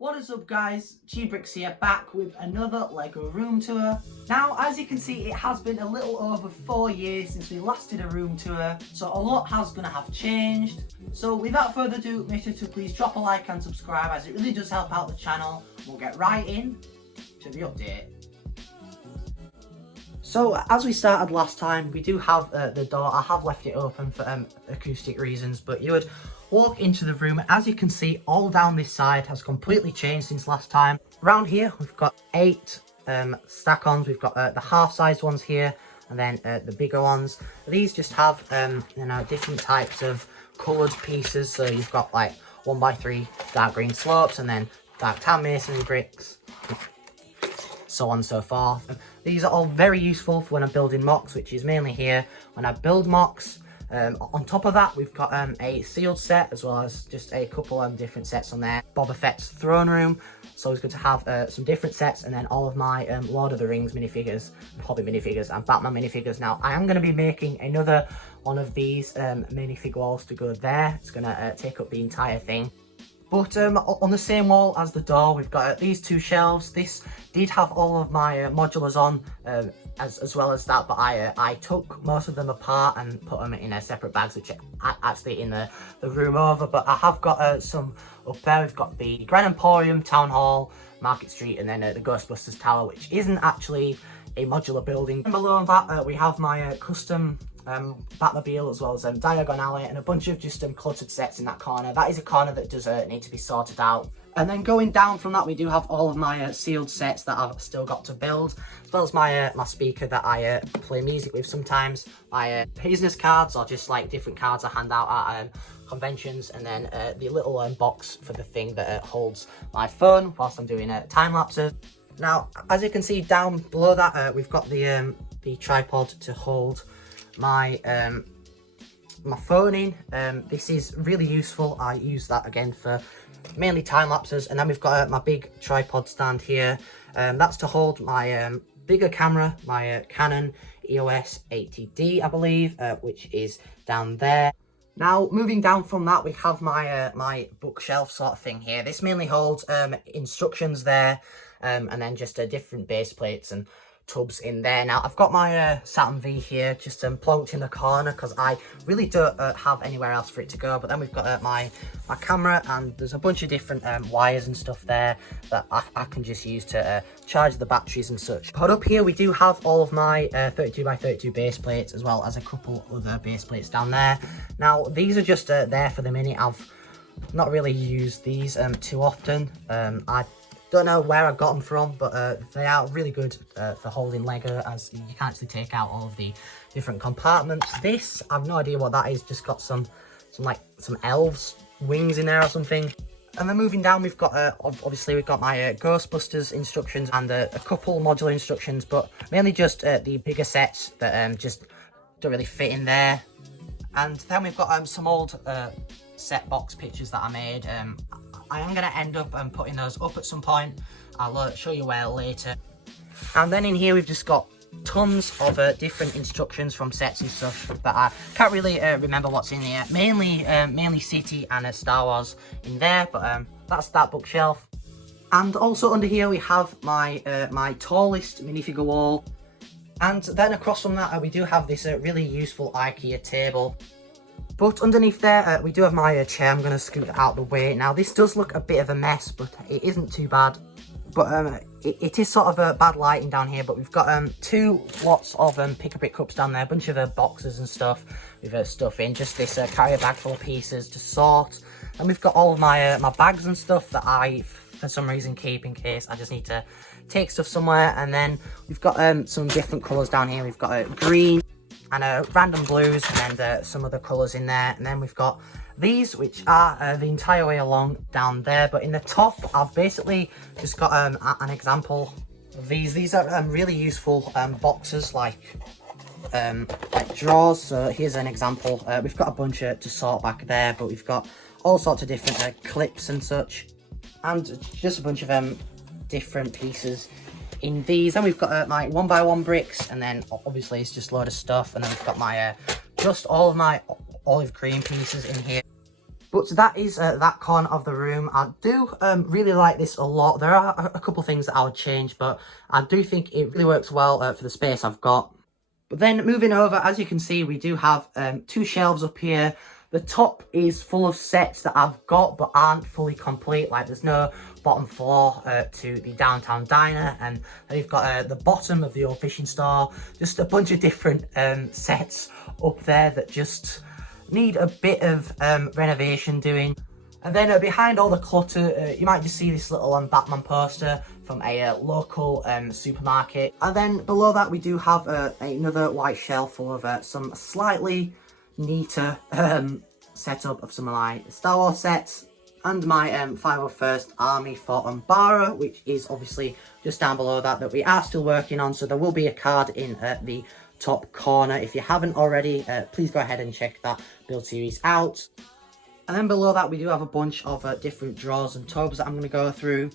What is up guys, Brix here, back with another LEGO room tour. Now as you can see, it has been a little over 4 years since we last did a room tour, so a lot has gonna have changed. So without further ado, make sure to please drop a like and subscribe, as it really does help out the channel. We'll get right in to the update. So as we started last time, we do have the door. I have left it open for acoustic reasons, but you would walk into the room. As you can see, all down this side has completely changed since last time. Around here, we've got 8 stack-ons. We've got the half-sized ones here, and then the bigger ones. These just have different types of coloured pieces. So you've got like 1x3 dark green slopes, and then dark tan masonry bricks, so on and so forth. These are all very useful for when I'm building mocs, which is mainly here when I build mocs. On top of that, we've got a sealed set, as well as just a couple of different sets on there. Boba Fett's throne room, so it's good to have some different sets, and then all of my Lord of the Rings minifigures, hobby minifigures, and Batman minifigures. Now I am going to be making another one of these minifig walls to go there. It's going to take up the entire thing. But on the same wall as the door, we've got these 2 shelves. This did have all of my modulars on, as well as that, but I took most of them apart and put them in separate bags, which are actually in the room over. But I have got some up there. We've got the Grand Emporium, Town Hall, Market Street, and then the Ghostbusters Tower, which isn't actually a modular building. And below that, we have my custom Batmobile, as well as Diagon Alley, and a bunch of just cluttered sets in that corner. That is a corner that does need to be sorted out. And then going down from that, we do have all of my sealed sets that I've still got to build, as well as my my speaker that I play music with sometimes, my business cards, or just like different cards I hand out at conventions, and then the little box for the thing that holds my phone whilst I'm doing time lapses. Now, as you can see down below that, we've got the tripod to hold my my phone in. This is really useful. I use that again for mainly time lapses. And then we've got my big tripod stand here. That's to hold my bigger camera, my Canon EOS 80D, I believe, which is down there. Now, moving down from that, we have my my bookshelf sort of thing here. This mainly holds instructions there, and then just different base plates and tubs in there. Now I've got my Saturn V here just plonked in the corner because I really don't have anywhere else for it to go. But then we've got my camera, and there's a bunch of different wires and stuff there that I can just use to charge the batteries and such. But up here we do have all of my 32x32 base plates, as well as a couple other base plates down there. Now these are just there for the minute. I've not really used these too often. I don't know where I got them from, but they are really good for holding Lego, as you can actually take out all of the different compartments. This, I've no idea what that is, just got some elves wings in there or something. And then moving down, we've got obviously we've got my Ghostbusters instructions and a couple modular instructions, but mainly just the bigger sets that just don't really fit in there. And then we've got some old set box pictures that I made. I am going to end up putting those up at some point. I'll show you where later. And then in here we've just got tons of different instructions from sets and stuff that I can't really remember what's in here. Mainly City and Star Wars in there, but that's that bookshelf. And also under here we have my my tallest minifigure wall. And then across from that we do have this really useful IKEA table. But underneath there, we do have my chair. I'm going to scoot it out of the way. Now, this does look a bit of a mess, but it isn't too bad. But it is sort of bad lighting down here. But we've got 2 lots of pick-a-brick cups down there, a bunch of boxes and stuff with stuff in. Just this carrier bag full of pieces to sort. And we've got all of my my bags and stuff that I, for some reason, keep in case I just need to take stuff somewhere. And then we've got some different colours down here. We've got green and random blues, and some other colours in there. And then we've got these, which are the entire way along down there. But in the top, I've basically just got an example of these. These are really useful boxes, like drawers. So here's an example. We've got a bunch to sort back there, but we've got all sorts of different clips and such, and just a bunch of different pieces in these. And we've got my 1x1 bricks, and then obviously it's just a load of stuff. And then we've got my just all of my olive green pieces in here. But that is that corner of the room. I do really like this a lot. There are a couple things that I would change, but I do think it really works well for the space I've got. But then moving over, as you can see, we do have 2 shelves up here. The top is full of sets that I've got but aren't fully complete. Like there's no bottom floor to the downtown diner, and then you've got the bottom of the old fishing store. Just a bunch of different sets up there that just need a bit of renovation doing. And then behind all the clutter, you might just see this little Batman poster from a local supermarket. And then below that we do have another white shelf full of some slightly neater setup of some of my Star Wars sets, and my 501st Army for UMBARA, which is obviously just down below that we are still working on. So there will be a card in the top corner. If you haven't already, please go ahead and check that build series out. And then below that we do have a bunch of different drawers and tubs that I'm going to go through.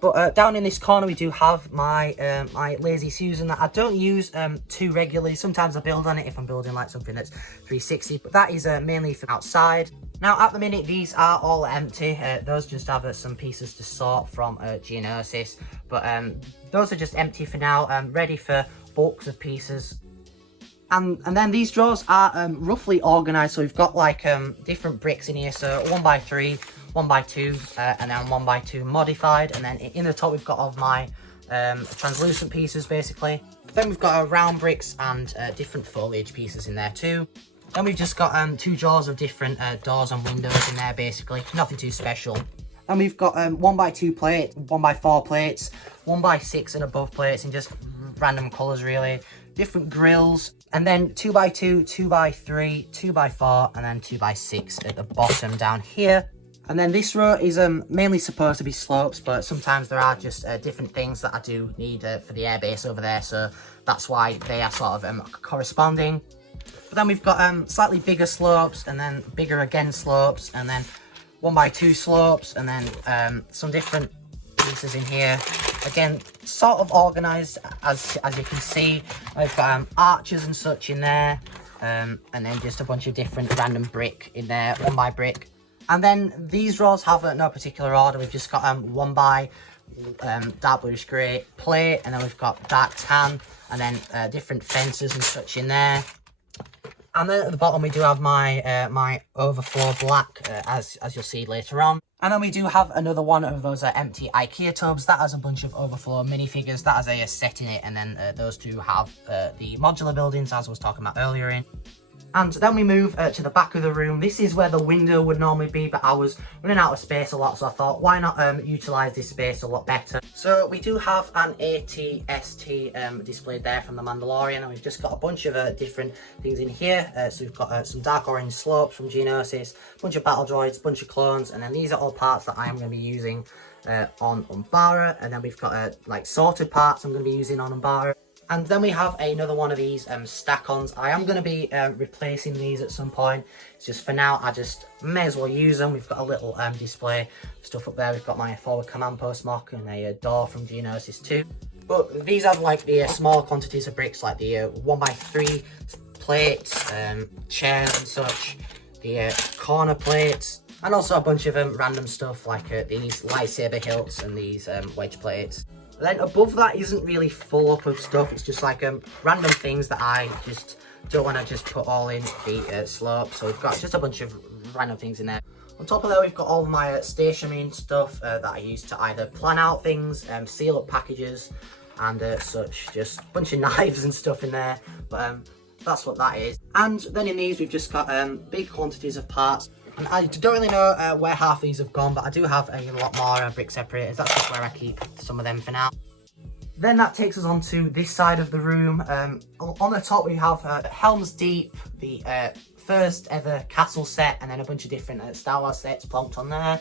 But down in this corner we do have my my Lazy Susan that I don't use too regularly. Sometimes I build on it if I'm building like something that's 360, but that is mainly for outside. Now at the minute these are all empty. Those just have some pieces to sort from Geonosis, but those are just empty for now, ready for bulks of pieces. And then these drawers are roughly organised, so we've got like different bricks in here, so 1x3, 1x2, and then 1x2 modified, and then in the top we've got all of my translucent pieces basically. Then we've got round bricks and different foliage pieces in there too. Then we've just got 2 drawers of different doors and windows in there basically, nothing too special. And we've got 1x2 plates, 1x4 plates, 1x6 and above plates in just random colours really, different grills, and then 2x2, 2x3, 2x4, and then 2x6 at the bottom down here. And then this row is mainly supposed to be slopes, but sometimes there are just different things that I do need for the airbase over there, so that's why they are sort of corresponding. But then we've got slightly bigger slopes, and then bigger again slopes, and then 1x2 slopes, and then some different pieces in here. Again, sort of organised as you can see. I've got arches and such in there, and then just a bunch of different random brick in there, 1x brick. And then these rows have no particular order. We've just got 1x dark bluish grey plate, and then we've got dark tan, and then different fences and such in there. And then at the bottom we do have my my overflow black, as you'll see later on. And then we do have another one of those empty IKEA tubs that has a bunch of overflow minifigures that has a set in it, and then those two have the modular buildings as I was talking about earlier in. And then we move to the back of the room. This is where the window would normally be, but I was running out of space a lot, so I thought, why not utilise this space a lot better? So we do have an AT-ST displayed there from the Mandalorian, and we've just got a bunch of different things in here. So we've got some dark orange slopes from Geonosis, a bunch of battle droids, a bunch of clones, and then these are all parts that I am going to be using on UMBARA. And then we've got like sorted parts I'm going to be using on UMBARA. And then we have another one of these stack-ons. I am going to be replacing these at some point. It's just for now, I just may as well use them. We've got a little display stuff up there. We've got my forward command post mock and a door from Geonosis too. But these have like the small quantities of bricks, like the 1x3 plates, chairs and such, the corner plates, and also a bunch of random stuff like these lightsaber hilts and these wedge plates. Then above that isn't really full up of stuff, it's just like random things that I just don't want to just put all in the slope. So we've got just a bunch of random things in there. On top of that we've got all my stationery stuff that I use to either plan out things, seal up packages and such. Just a bunch of knives and stuff in there, but that's what that is. And then in these we've just got big quantities of parts. And I don't really know where half of these have gone, but I do have a lot more brick separators. That's just where I keep some of them for now. Then that takes us on to this side of the room. On the top we have Helm's Deep, the first ever castle set, and then a bunch of different Star Wars sets plonked on there.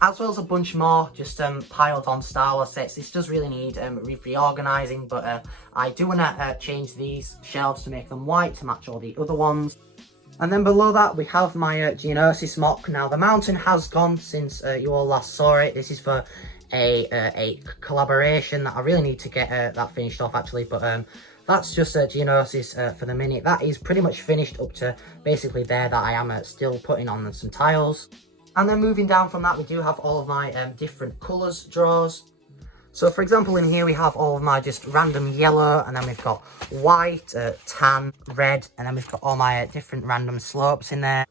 As well as a bunch more just piled on Star Wars sets. This does really need reorganising, but I do want to change these shelves to make them white to match all the other ones. And then below that we have my Geonosis mock. Now the mountain has gone since you all last saw it. This is for a collaboration that I really need to get that finished off actually. But that's just Geonosis for the minute. That is pretty much finished up to basically there that I am still putting on some tiles. And then moving down from that, we do have all of my different colours drawers. So for example, in here we have all of my just random yellow, and then we've got white, tan, red, and then we've got all my different random slopes in there.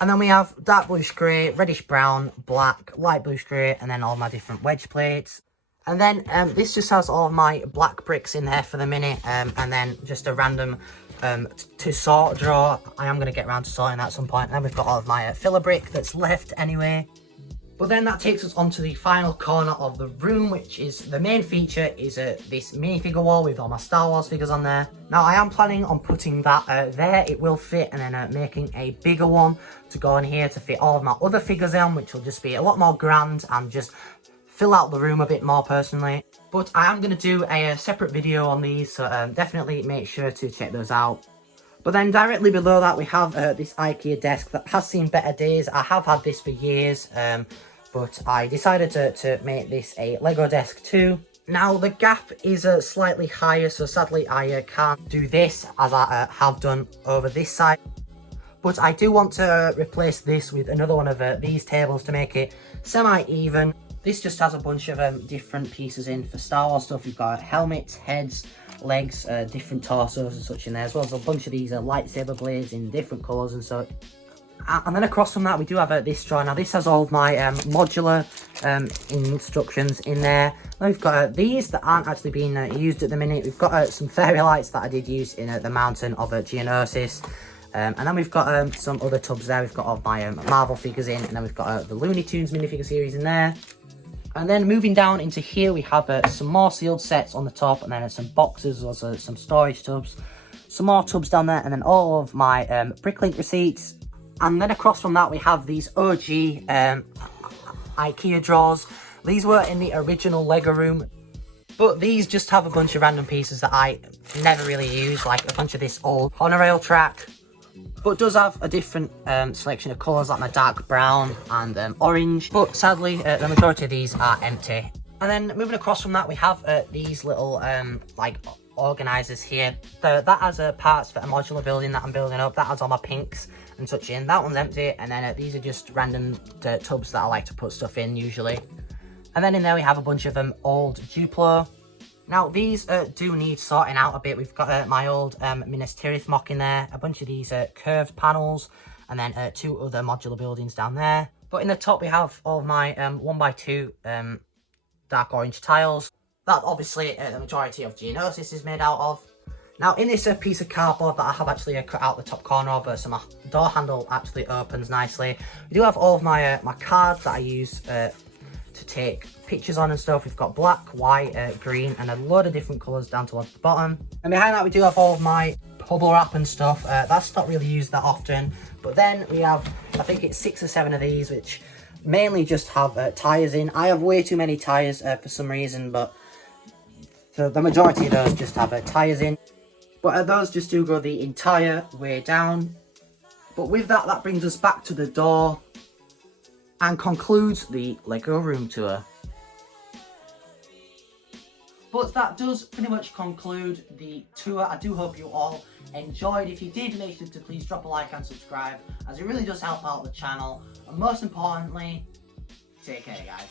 And then we have dark bluish grey, reddish brown, black, light bluish grey, and then all my different wedge plates. And then this just has all of my black bricks in there for the minute, and then just a random to sort drawer. I am going to get around to sorting that at some point. And then we've got all of my filler brick that's left anyway. But then that takes us on to the final corner of the room, which is the main feature is this minifigure wall with all my Star Wars figures on there. Now I am planning on putting that there, it will fit, and then making a bigger one to go in here to fit all of my other figures in, which will just be a lot more grand and just fill out the room a bit more personally. But I am going to do a separate video on these, so definitely make sure to check those out. But then directly below that we have this IKEA desk that has seen better days. I have had this for years, but I decided to make this a Lego desk too. Now the gap is slightly higher, so sadly I can't do this as I have done over this side. But I do want to replace this with another one of these tables to make it semi-even. This just has a bunch of different pieces in for Star Wars stuff. You've got helmets, heads, legs, different torsos and such in there, as well as a bunch of these lightsaber blades in different colours and such. And then across from that we do have this drawer. Now this has all of my modular instructions in there. Then we've got these that aren't actually being used at the minute. We've got some fairy lights that I did use in the mountain of Geonosis. And then we've got some other tubs there. We've got all of my Marvel figures in, and then we've got the Looney Tunes minifigure series in there. And then moving down into here, we have some more sealed sets on the top, and then some boxes, also some storage tubs, some more tubs down there, and then all of my Bricklink receipts. And then across from that, we have these OG IKEA drawers. These were in the original Lego room, but these just have a bunch of random pieces that I never really use, like a bunch of this old monorail track. But does have a different selection of colours, like my dark brown and orange. But sadly, the majority of these are empty. And then moving across from that, we have these little like organisers here. That has parts for a modular building that I'm building up. That has all my pinks and such in. That one's empty. And then these are just random tubs that I like to put stuff in usually. And then in there we have a bunch of old Duplo. Now these do need sorting out a bit. We've got my old Minas Tirith mock in there, a bunch of these curved panels, and then two other modular buildings down there. But in the top we have all of my 1x2 dark orange tiles. That obviously the majority of Geonosis is made out of. Now in this piece of cardboard that I have actually cut out the top corner of, so my door handle actually opens nicely. We do have all of my my cards that I use to take pictures on and stuff. We've got black, white, green, and a load of different colours down towards the bottom. And behind that we do have all of my bubble wrap and stuff. That's not really used that often. But then we have, I think it's 6 or 7 of these, which mainly just have tyres in. I have way too many tyres for some reason, but for the majority of those just have tyres in. But those just do go the entire way down. But with that, that brings us back to the door and concludes the Lego room tour. But that does pretty much conclude the tour. I do hope you all enjoyed. If you did, make sure to please drop a like and subscribe, as it really does help out the channel. And most importantly, take care, guys.